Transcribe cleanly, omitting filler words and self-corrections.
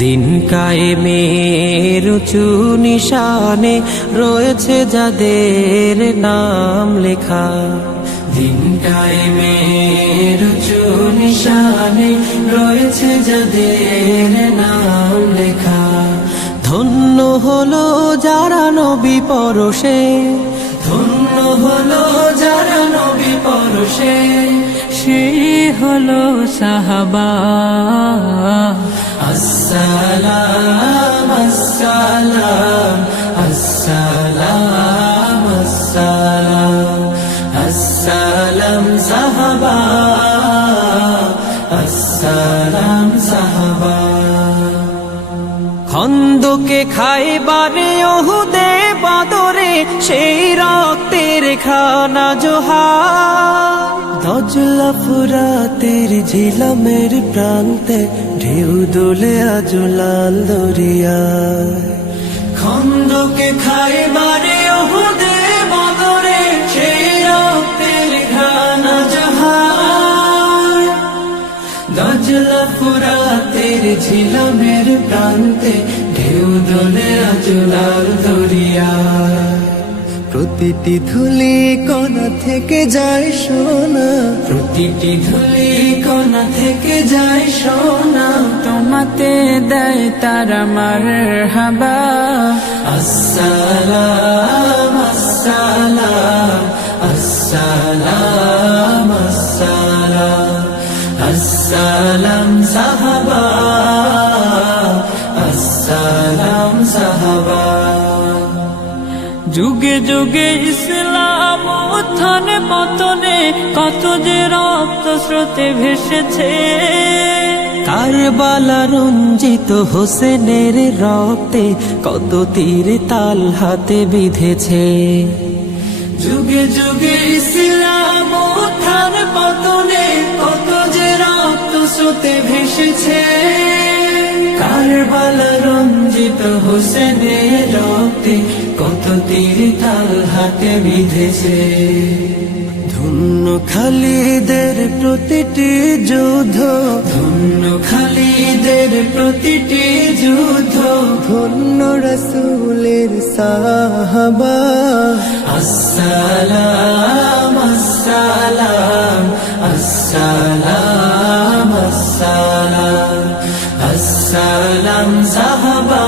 দিন কায়েমের উঁচু নিশানে রয়েছে যাদের নাম লেখা। দিন কায়েমের উঁচু নিশানে রয়েছে যাদের নাম লেখা। ধন্য হলো যারা নবী পরশে, ধন্য হলো যারা নবী পরশে, সে হলো সাহাবা। আসসালাম আসসালাম আসসালাম আসসালাম আসসালাম সাহাবা, আসসালাম সাহাবা। খন্দকে খাইবারে ওহুদে বদরে সেই রক্তের খানা জোহার। দজলা ফুরাতের ঝিলামের প্রান্তে ঢেউ দোলে আজ লাল দরিয়ায়। খন্দকে খাইবারে ওহুদে বদরে সেই রক্তের খানা জোহার। দজলা ফুরাতের ঝিলামের প্রান্তে ঢেউ দোলে আজ লাল দরিয়ায়। প্রতিটি ধুলি কণা থেকে যায় সোনা, প্রতিটি ধুলি কণা থেকে যায় সোনা। তোমাতে দেয় তারা মারহাবা। আসসালাম আসসালাম আসসালাম আসসালাম আসসালাম সাহাবা, আসসালাম সাহাবা। যুগে যুগে ইসলাম উত্থানে পতনে কত যে রক্ত স্রোতে ভেসেছে। কারবালা রঞ্জিত হোসেনের রক্তে কত তীর তাল হাতে বিঁধেছে। যুগে যুগে ইসলাম উত্থান পতনে কত যে রক্ত স্রোতে ভেসেছে। কারবালা রঞ্জিত হোসেনের রক্তে কত তীর তাল হাতে বিঁধেছে। ধন্য খালিদের প্রতিটি যুদ্ধ, ধন্য খালিদের প্রতিটি যুদ্ধ, ধন্য রাসূলের সাহাবা। আসসালাম আসসালাম আসসালাম আসসালাম আসসালাম সাহাবা,